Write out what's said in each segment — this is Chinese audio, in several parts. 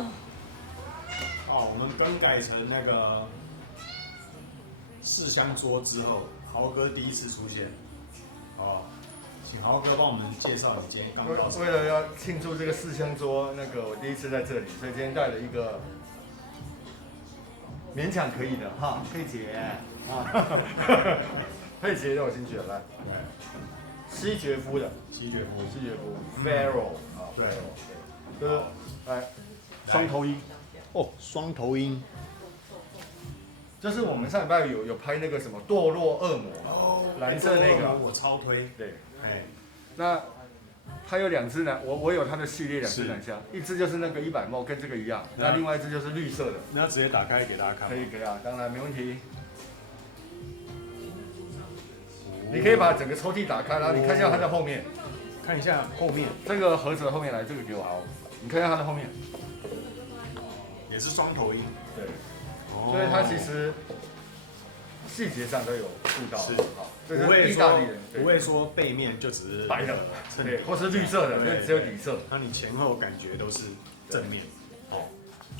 哦，我们更改成那个4香桌之后，豪哥第一次出现。哦，请豪哥帮我们介绍你今天刚到。为了要庆祝这个4香桌，我第一次在这里，所以今天带了一个勉强可以的哈，佩姐啊，佩姐让我进去了，来，西决夫的，西决夫 ，Pharaoh 啊 ，Pharaoh， 对，就是来双头鹰，哦，双头鹰。就是我们上礼拜有拍那个什么堕落恶魔嘛，蓝色那个，我超推。对，哎，那它有2只呢，我有它的系列2只南香，一只就是那个100ml跟这个一样，那另外一只就是绿色的。那要直接打开给大家看。可以啊，当然没问题。你可以把整个抽屉打开，然后你看一下它的后面，看一下后面，这个盒子的后面来，这个给我好，你看一下它的后面，也是双头鹰。对。所以它其实细节上都有顾到，是好，不会意大利人不会说背面就只是白的，对，或是绿色的，就只有底色。那你前后感觉都是正面，哦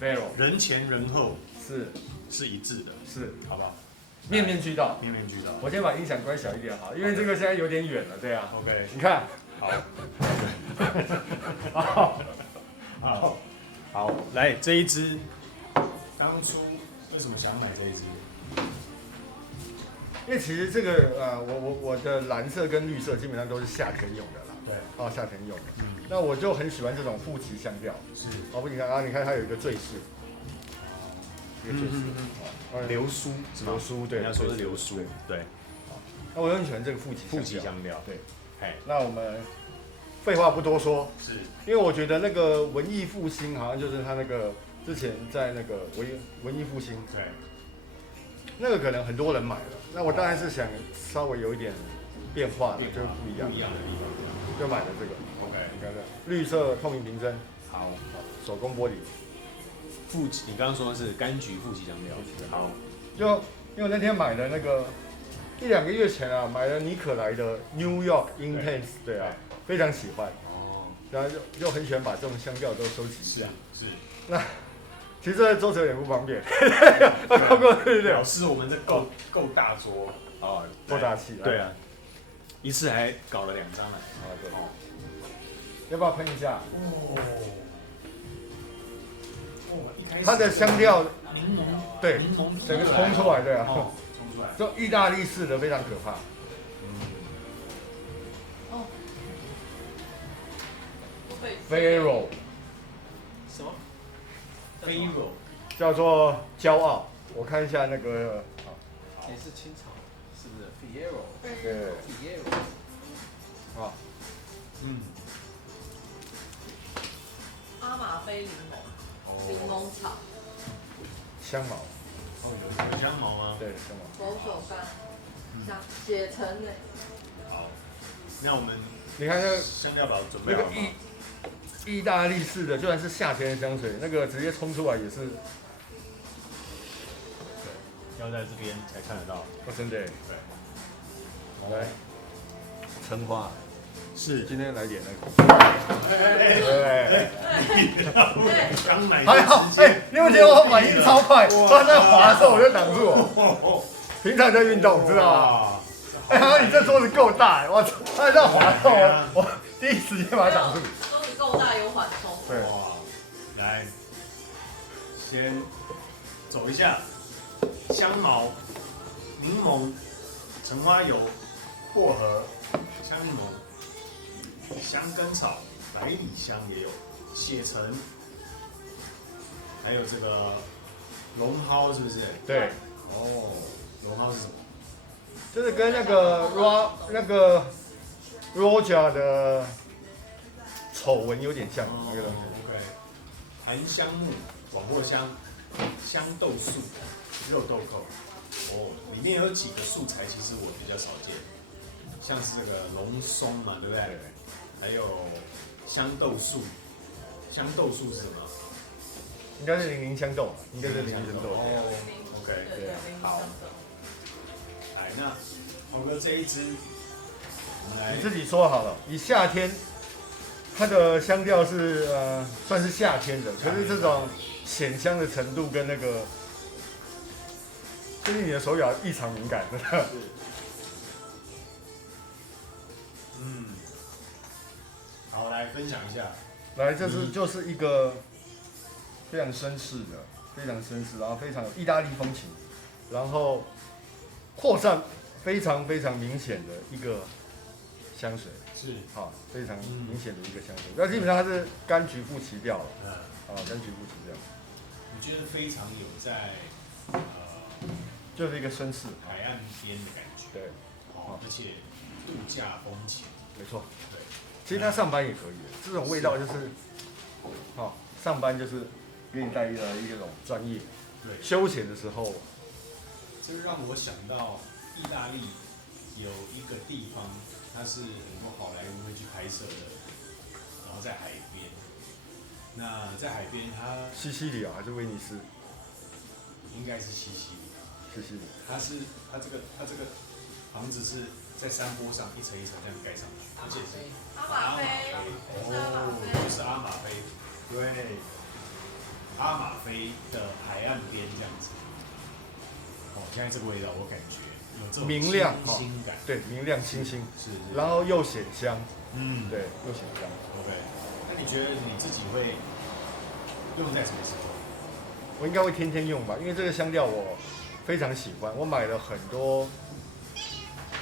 ，Pharaoh 人前人后是一致的，是，好不好？面面俱到，面面俱到。我先把音响关小一点好，因为这个现在有点远了，对啊。OK， 你看，好，来这一支，当初为什么想买这一支？因为其实这个我的蓝色跟绿色基本上都是夏天用的啦。对，哦，夏天用的。那我就很喜欢这种富奇香调。是。哦，不，你看啊，你看它有一个坠饰，一个坠饰，流苏，流苏，对，人家说是流苏，对。那我很喜欢这个富奇香调，对。哎，那我们废话不多说，是因为我觉得那个文艺复兴好像就是他那个之前在那个文艺复兴，对，那个可能很多人买了。那我当然是想稍微有一点变化，就不一样的地方，就买了这个。OK， 你看看，绿色透明瓶针，好，手工玻璃。你刚刚说的是柑橘富奇香调，好，就因为我那天买的那个1-2个月前啊，买了尼可莱的 New York Intense， 对啊，非常喜欢。哦，然后就很喜欢把这种香调都收集一下。是。那其实这桌子有点不方便，要过对。表示我们这够大桌，哦，够大气。对啊，一次还搞了2张来。啊，对。要不要喷一下？它的香调，柠檬，对，整个冲出来，对啊，冲出来，就意大利式的，非常可怕。Pharaoh， 什么 ？Pharaoh 叫做骄傲。我看一下那个，也是清朝，是不是 ？Pharaoh， 对 ，Pharaoh， 啊，阿玛菲柠檬草，香茅，有香茅吗？对，香茅。佛手柑，香写成呢。好，那我们你看那香料宝准备那个好了吗？意大利式的，就算是夏天的香水，那个直接冲出来也是，要在这边才看得到。哦，真的。对。来，橙花。是，今天来点那个。刚买还好，你有没有觉得我反应超快？他在滑的时候我就挡住我。平常在运动，知道吗？你这桌子够大，我操！他在滑的时候，我第一时间把它挡住。桌子够大，有缓冲。对，来，先走一下，香茅、柠檬、橙花油、薄荷、香柠檬、香根草、百里香也有，血橙，还有这个龙蒿，是不是？对。哦，龙蒿是什么？就是跟那个 Roja 的丑闻有点像那个东西。OK， 檀香木、广藿香、香豆素、肉豆蔻。哦，里面有几个素材，其实我比较少见，像是这个龙松嘛，对不对？还有香豆素。香豆素是什么？应该是零香豆，应该是零香豆。哦 ，OK， 对，好。来，那豪哥这一支，我们来。你自己说好了，以夏天它的香调是算是夏天的，可是这种显香的程度跟那个，最近你的手表异常敏感，真的。嗯，好，来分享一下。来，就是一个非常绅士的，非常绅士，然后非常有意大利风情，然后扩散非常非常明显的一个香水，是，好，非常明显的一个香水。那基本上它是柑橘副旗调了，柑橘副旗调。我觉得非常有在就是一个绅士海岸边的感觉，对，而且度假风情，没错，对。其实他上班也可以，这种味道就是，上班就是给你带来一种专业，对，休闲的时候，这让我想到意大利有一个地方，它是很多好莱坞会去拍摄的，然后在海边。那在海边，它西西里啊还是威尼斯？应该是西西里。西西里。它这个房子是在山坡上一层一层这样盖上去，而且是阿玛菲，就是阿玛菲，对，阿玛菲的海岸边这样子。现在这个味道我感觉有这种明亮清新感，对，明亮清新，是，然后又显香，对，又显香。OK， 那你觉得你自己会用在什么时候？我应该会天天用吧，因为这个香调我非常喜欢，我买了很多。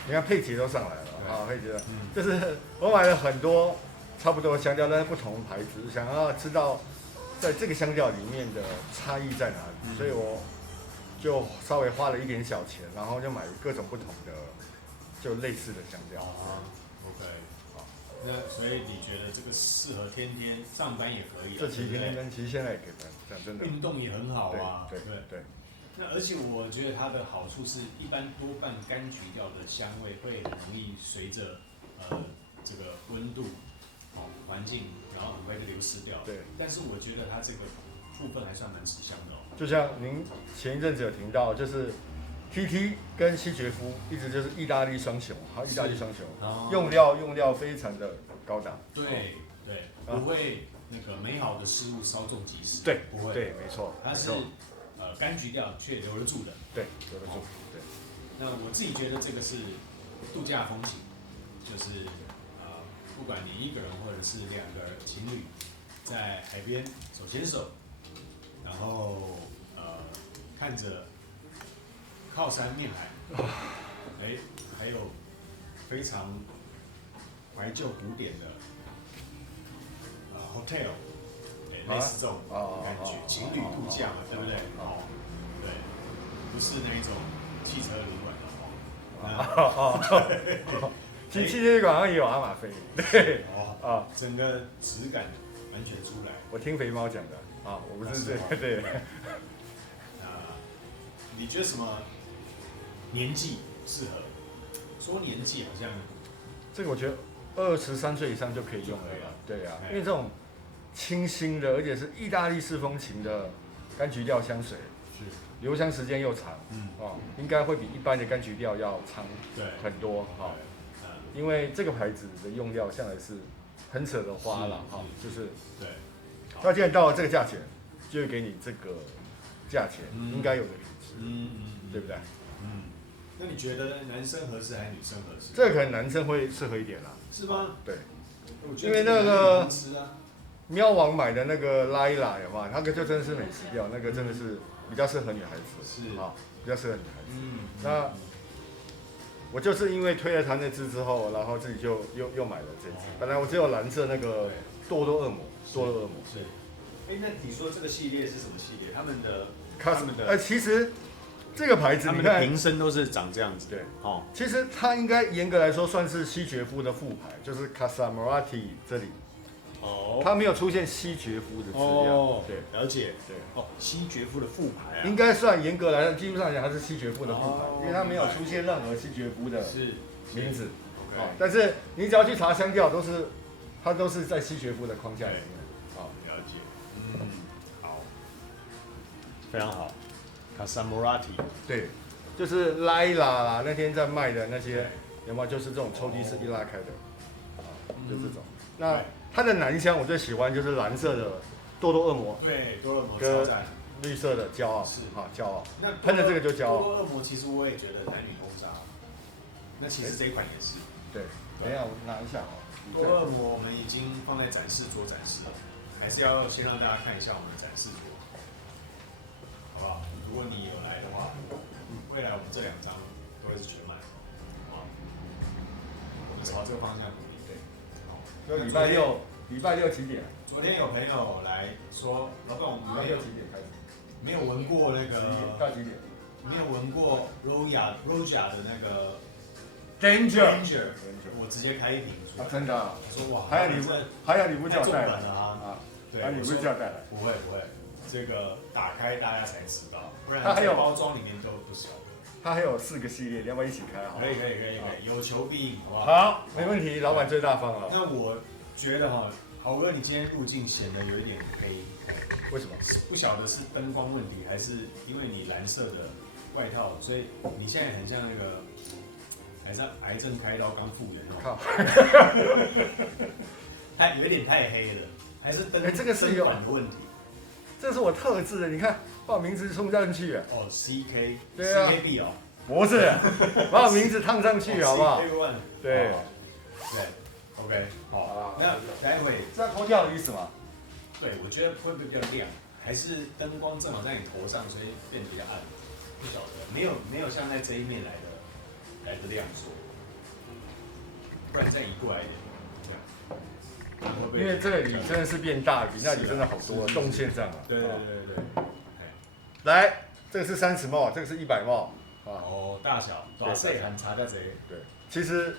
你看佩奇都上来了，佩奇的，就是我买了很多差不多的香调，但是不同牌子，想要知道在这个香调里面的差异在哪里，所以我就稍微花了一点小钱，然后就买各种不同的，就类似的香调。OK， 好，那所以你觉得这个适合天天上班也可以？这期天天跟其实现在也可以讲真的，运动也很好啊，对。那而且我觉得它的好处是，一般多半柑橘调的香味会很容易随着这个温度、环境，然后很快就流失掉。对。但是我觉得它这个部分还算蛮持香的哦。就像您前一阵子有听到，就是 TT 跟西决夫一直就是意大利双雄，意大利双雄，用料非常的高档。对，不会那个美好的事物稍纵即逝。对，不会。对，没错。它是柑橘调却留得住的。对，留得住。对。那我自己觉得这个是度假风情，就是不管你一个人或者是两个情侣，在海边手牵手，然后看着靠山面海，还有非常怀旧古典的hotel，类似这种感觉，情侣度假嘛，对不对？对，不是那一种汽车旅馆的其实汽车旅馆好像也有阿玛菲，对，整个质感完全出来。我听肥猫讲的我不是对。你觉得什么年纪适合？说年纪好像这个我觉得23岁以上就可以用了啦。对啊，因为这种清新的，而且是意大利式风情的柑橘调香水，留香时间又长，应该会比一般的柑橘调要长很多因为这个牌子的用料向来是很扯的花了就是对。那既然到了这个价钱，就会给你这个价钱应该有的品质，对不对？那你觉得男生合适还是女生合适？这个可能男生会适合一点啦。是吗？对，因为那个喵王买的那个拉伊拉有吗？那个就真的是美食调，那个真的是比较适合女孩子，是比较适合女孩子。那我就是因为推了他那支之后，然后自己就又买了这支。本来我只有蓝色那个多多恶魔，是。那你说这个系列是什么系列？他们的其实这个牌子你看瓶身都是长这样子。对，其实它应该严格来说算是西决夫的副牌，就是 Casamorati 这里。它没有出现西决夫的资料。对，了解。对，西决夫的副牌应该算严格来说，基本上讲它是西决夫的副牌，因为它没有出现任何西决夫的名字。但是你只要去查香调，它都是在西决夫的框架里面。了解。好，非常好。Casamorati， 对，就是拉伊拉啦，那天在卖的那些，有没有？就是这种抽屉是一拉开的，就这种。那它的男香我最喜欢就是蓝色的多多恶魔，对，多乐魔跟超赞。绿色的骄傲，是啊骄傲。那喷的这个就骄傲多乐恶魔其实我也觉得男女通杀。那其实这一款也是。对，等一下我拿一下啊。多乐魔我们已经放在展示桌展示了，还是要先让大家看一下我们的展示桌，好不好？如果你有来的话，未来我们这2张都会是全满，好不好？我们朝这个方向努力，对。就礼拜六几点？昨天有朋友来说，老板，我们礼拜六几点开始？没有闻过那个，到几点？没有闻过 Roja 的那个 Danger，我直接开一瓶出来。真的啊。我说哇，还有你不叫太重带来本了啊！对，你不是叫带来？不会，这个打开大家才知道，不然它还有包装里面都不晓得。它还有4个系列，要不要一起开啊？可以，有求必应，好不好？好，没问题，老板最大方了。那我觉得哈，豪哥你今天入镜显得有一点黑，为什么？不晓得是灯光问题，还是因为你蓝色的外套，所以你现在很像那个，还是癌症开刀刚复原那种。靠，它有点太黑了，还是灯这个是有灯管的问题。这是我特制的，你看，把我名字冲上去。哦，CK，对啊 CKB 哦，不是，把我名字烫上去，好不好？ CK1，对，对，OK，好，那待会这样脱掉的意思吗？对，我觉得会不会比较亮？还是灯光正好在你头上，所以变得比较暗？不晓得，没有像在这一面来的亮说，不然再移过来一点，因为这里真的是变大，比那里真的好多，动线上啊。对。来，这个是30帽，这个是100帽。哦，大小，大小很差在这里。对，其实，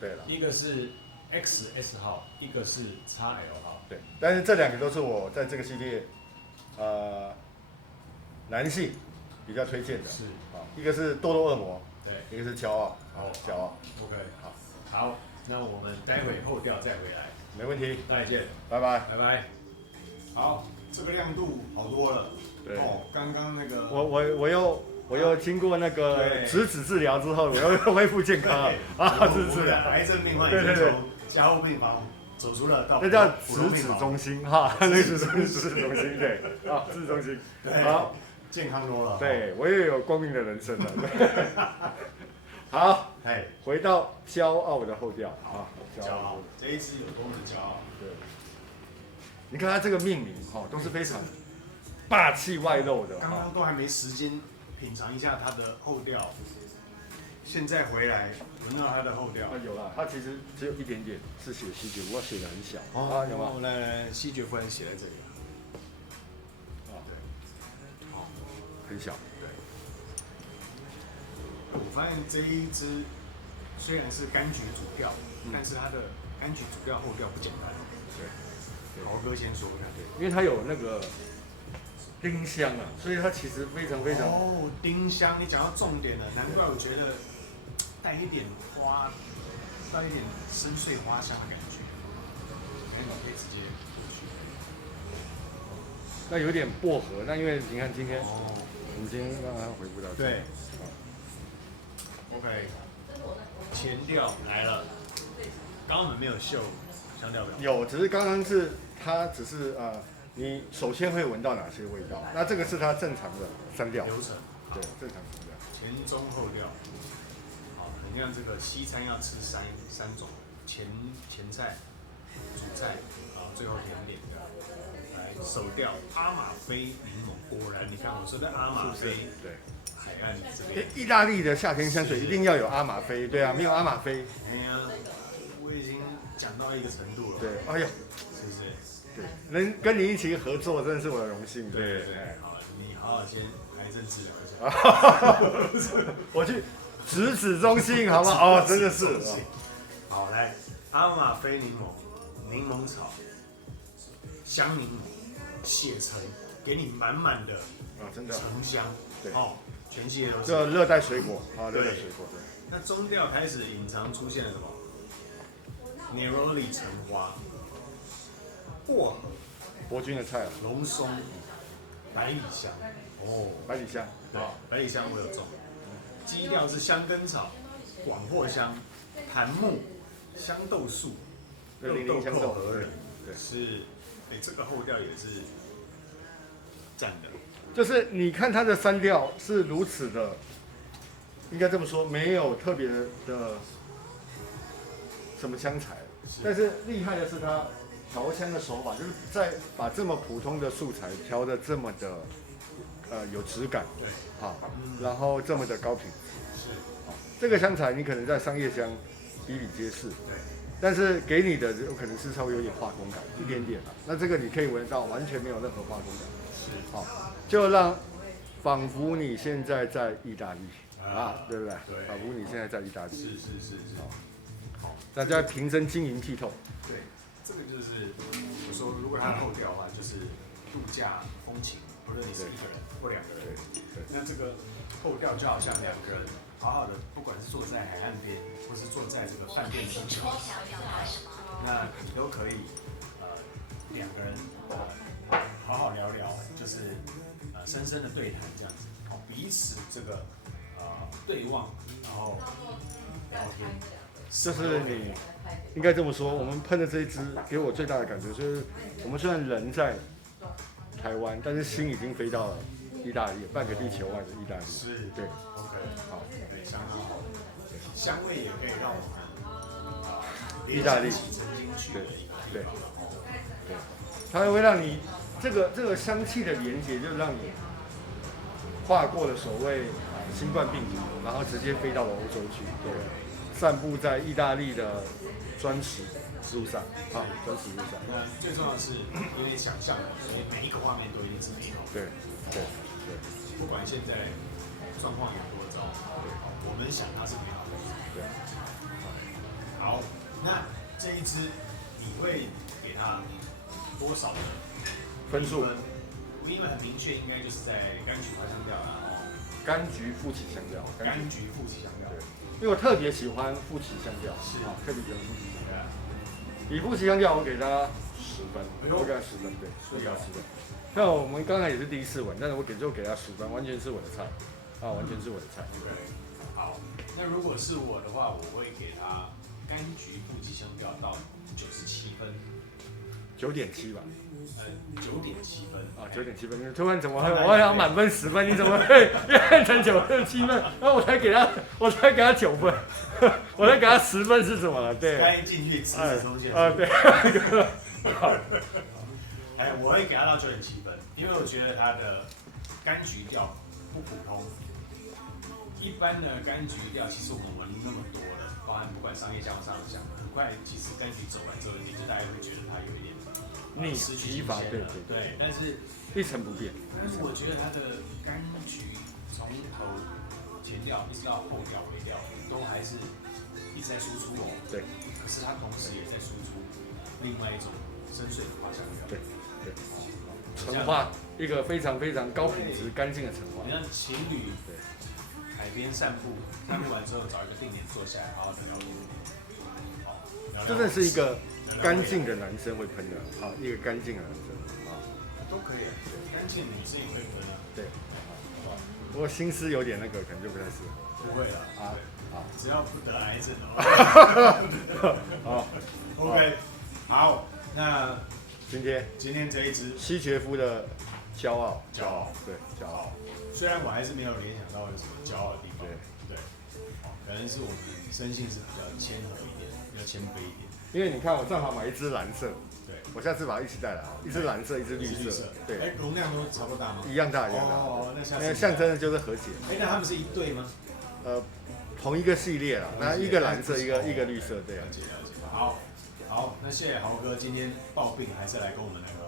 对了，一个是 XS 号，一个是 XL 号。对，但是这2个都是我在这个系列，男性比较推荐的。是，一个是多多恶魔，对，一个是骄傲，骄傲。 OK，好，那我们待会后调再回来，没问题，再见，拜拜。拜拜。好，这个亮度好多了。对，哦，刚刚那个我又经过那个质子治疗之后，我又恢复健康了啊！质子治疗，癌症病患已经从加护病房走出了到那叫质子中心哈，那是质子中心，对啊，质子中心，好，健康多了。对我也有光明的人生了。好，哎，回到骄傲的后调啊，骄傲，这一支有多么的骄傲？对，你看它这个命名哈，都是非常霸气外露的。刚刚都还没时间品尝一下它的后调，现在回来闻到它的后调。有啦，它其实只有一点点是写西决，不过写的很小啊，有吗？来，西决夫人写在这里。啊，对，好，很小。对。我发现这一支虽然是柑橘主调，但是它的柑橘主调后调不简单。对，豪哥先说一下。对，因为它有那个丁香啊，所以它其实非常哦，丁香，你讲到重点了，难怪我觉得带一点花，带一点深邃花香的感觉。你可以直接过去。那有点薄荷，那因为你看今天，我们今天让它回复到这。对。OK， 前调来了，刚刚我们没有秀香调表。有，只是刚刚是它只是你首先会闻到哪些味道？那这个是它正常的3调流程。对，正常3调。前中后调。好，你看这个西餐要吃三种，前菜、主菜，然后最后甜点这样。来，首调阿玛菲柠檬，果然你看我说的阿玛菲，对。海岸这边。意大利的夏天香水一定要有阿玛菲，对啊，没有阿玛菲。哎呀，我已经讲到一个程度了。对，哎呦，是不是？对，能跟你一起合作，真的是我的荣幸。对，好，你好好先癌症治疗一下。我去质子中心，好吗？哦，真的是。好，来，阿玛菲柠檬、柠檬草、香柠檬、血橙，给你满满的真的橙香。对，哦，全系列都是。这热带水果啊，热带水果对。那中调开始隐藏出现了什么 ？Neroli 橙花、薄荷、伯君的菜啊，龙松、百里香。哦，百里香。对，百里香我有种。基调是香根草、广藿香、檀木、香豆树、对，零零相豆豆，合理，对，是，这个后调也是赞的，就是你看它的3调是如此的，应该这么说，没有特别的什么枪材，但是厉害的是它调枪的手法，就是在把这么普通的素材调的这么的有质感，对，好，然后这么的高品质，是，这个香材你可能在商业香比比皆是，对，但是给你的有可能是稍微有点化工感，一点点啊。那这个你可以闻到完全没有任何化工感，是，好，就让仿佛你现在在意大利啊，对不对？对，仿佛你现在在意大利，是，好，大家瓶身晶莹剔透，对，这个就是我说，如果它后调的话，就是度假风情，不论你是一个人或2个人，对，那这个后调就好像2个人好好的，不管是坐在海岸边，或是坐在这个饭店中间，那你都可以2个人好好聊聊，就是深深的对谈这样子，彼此这个对望，然后聊天。就是你应该这么说。我们喷的这一支给我最大的感觉就是，我们虽然人在台湾，但是心已经飞到了意大利，半个地球外的意大利。是，对 ，OK， 好，对，相当好。香味也可以让我们意大利曾经去的一个地方。对，它会让你这个香气的连接，就让你跨过了所谓新冠病毒，然后直接飞到了欧洲去，对，散布在意大利的砖石路上，啊，砖石路上。那最重要的是，因为想象，所以每一个画面都一定是美好。对，不管现在状况有多糟，我们想它是美好的。对。好，那这一支你会给它多少的分数？因为很明确，应该就是在柑橘花香调啦，柑橘富起香调，柑橘富起香调。因为我特别喜欢富起香调，是啊，特别喜欢富起香调。以富起香调，我给它10分，我给它10分，对，我给它10分。像我们刚才也是第一次闻，但是我给它10分，完全是我的菜，啊，完全是我的菜。对，好，那如果是我的话，我会给它柑橘富起香调到97分，9.7吧。9.7分啊，9.7分，你突然怎么会？我想满分10分，你怎么会变成9.7分？然后我才给他9分，我才给他10分是怎么了？对，该进去吃的东西啊，对，哎，我会给他到9.7分，因为我觉得它的柑橘调不普通。一般的柑橘调，其实我们闻那么多了，包含不管商业香或上香，很快其实柑橘走完之后，你就大家会觉得它有一点腻失去疲乏，对，但是一成不变。但是我觉得它的柑橘从头前调一直到后调尾调，都还是一直在输出哦。对。可是它同时也在输出另外一种深邃的花香调。对。橙花，一个非常非常高品质、干净的橙花。你像情侣海边散步，散步完之后找一个定点坐下来，好好的聊天。真的是一个干净的男生会喷的，啊，一个干净的男生，啊，都可以，干净女生也会喷啊。对，不过心思有点那个，可能就不太适合。不会了啊，好，只要不得癌症哦。好 ，OK， 好，那今天这一支西杰夫的骄傲，骄傲，对，骄傲。虽然我还是没有联想到有什么骄傲的地方，对，可能是我们生性是比较谦和一点，比较谦卑一点。因为你看，我正好买一支蓝色，对，我下次把它一起带来，一支蓝色，一支绿色，对，哎，容量都差不多大吗？一样大，哦，那下次因为象征的就是和解。哎，那他们是一对吗？同一个系列啦，那一个蓝色，一个绿色，对啊。了解。好，那谢谢豪哥今天抱病还是来跟我们那个。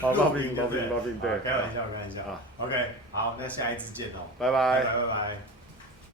好，抱病，对，开玩笑啊。OK， 好，那下一次见哦，拜拜。拜拜。